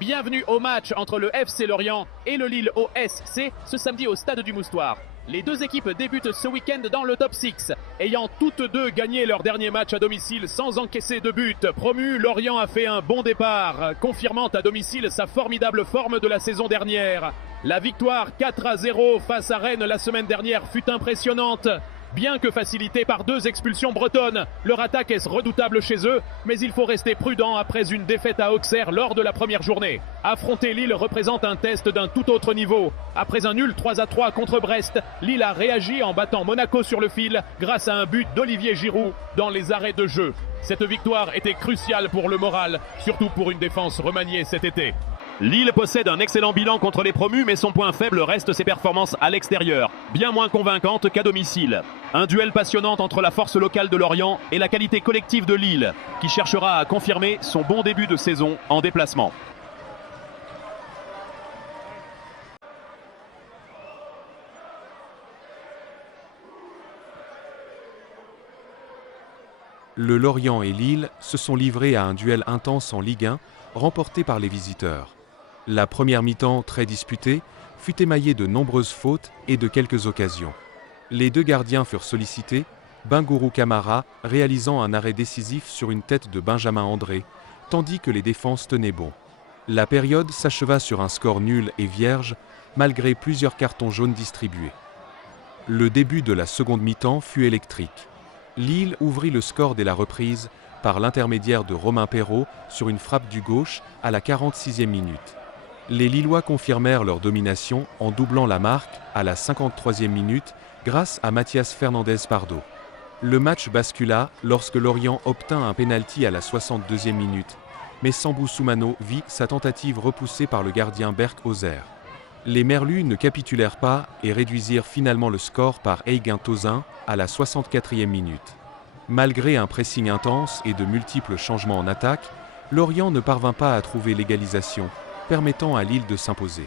Bienvenue au match entre le FC Lorient et le Lille OSC ce samedi au stade du Moustoir. Les deux équipes débutent ce week-end dans le top 6, ayant toutes deux gagné leur dernier match à domicile sans encaisser de but. Promu, Lorient a fait un bon départ, confirmant à domicile sa formidable forme de la saison dernière. La victoire 4-0 face à Rennes la semaine dernière fut impressionnante. Bien que facilitée par deux expulsions bretonnes, leur attaque est redoutable chez eux, mais il faut rester prudent après une défaite à Auxerre lors de la première journée. Affronter Lille représente un test d'un tout autre niveau. Après un nul 3-3 contre Brest, Lille a réagi en battant Monaco sur le fil grâce à un but d'Olivier Giroud dans les arrêts de jeu. Cette victoire était cruciale pour le moral, surtout pour une défense remaniée cet été. Lille possède un excellent bilan contre les promus, mais son point faible reste ses performances à l'extérieur, bien moins convaincantes qu'à domicile. Un duel passionnant entre la force locale de Lorient et la qualité collective de Lille, qui cherchera à confirmer son bon début de saison en déplacement. Le Lorient et Lille se sont livrés à un duel intense en Ligue 1, remporté par les visiteurs. La première mi-temps, très disputée, fut émaillée de nombreuses fautes et de quelques occasions. Les deux gardiens furent sollicités, Bingourou Kamara réalisant un arrêt décisif sur une tête de Benjamin André, tandis que les défenses tenaient bon. La période s'acheva sur un score nul et vierge, malgré plusieurs cartons jaunes distribués. Le début de la seconde mi-temps fut électrique. Lille ouvrit le score dès la reprise par l'intermédiaire de Romain Perraud sur une frappe du gauche à la 46e minute. Les Lillois confirmèrent leur domination en doublant la marque à la 53e minute grâce à Mathias Fernandez Pardo. Le match bascula lorsque Lorient obtint un pénalty à la 62e minute, mais Sambou Soumano vit sa tentative repoussée par le gardien Berk Ozer. Les Merlus ne capitulèrent pas et réduisirent finalement le score par Eiguin Tozin à la 64e minute. Malgré un pressing intense et de multiples changements en attaque, Lorient ne parvint pas à trouver l'égalisation, permettant à Lille de s'imposer.